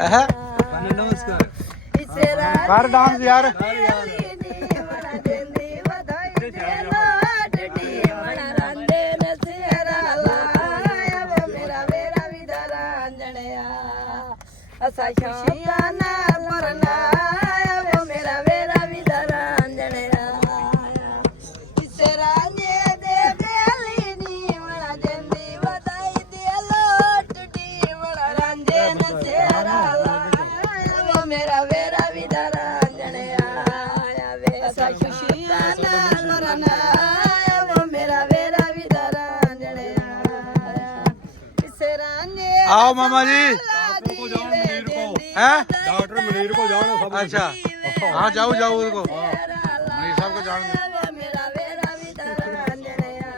नमस्कार कर डांस यार असा खुशियां ना मरना वो मेरा वेरा भी दरांजणया किसे रांझे दे बेली नी वड़ा देंदी वदाई दे लोटडी वड़ा रांझे न सेरा वो मेरा वेरा भी दरांजणया वे असा खुशियां ना मरना वो मेरा वेरा भी दरांजणया किसे रांझे आओ मामा जी हैं डॉक्टर मुनीर को जाओ सब। अच्छा हाँ जाओ जाओ उनको मुनीर साहब को जान दो मेरा वेरा भी दरांजणया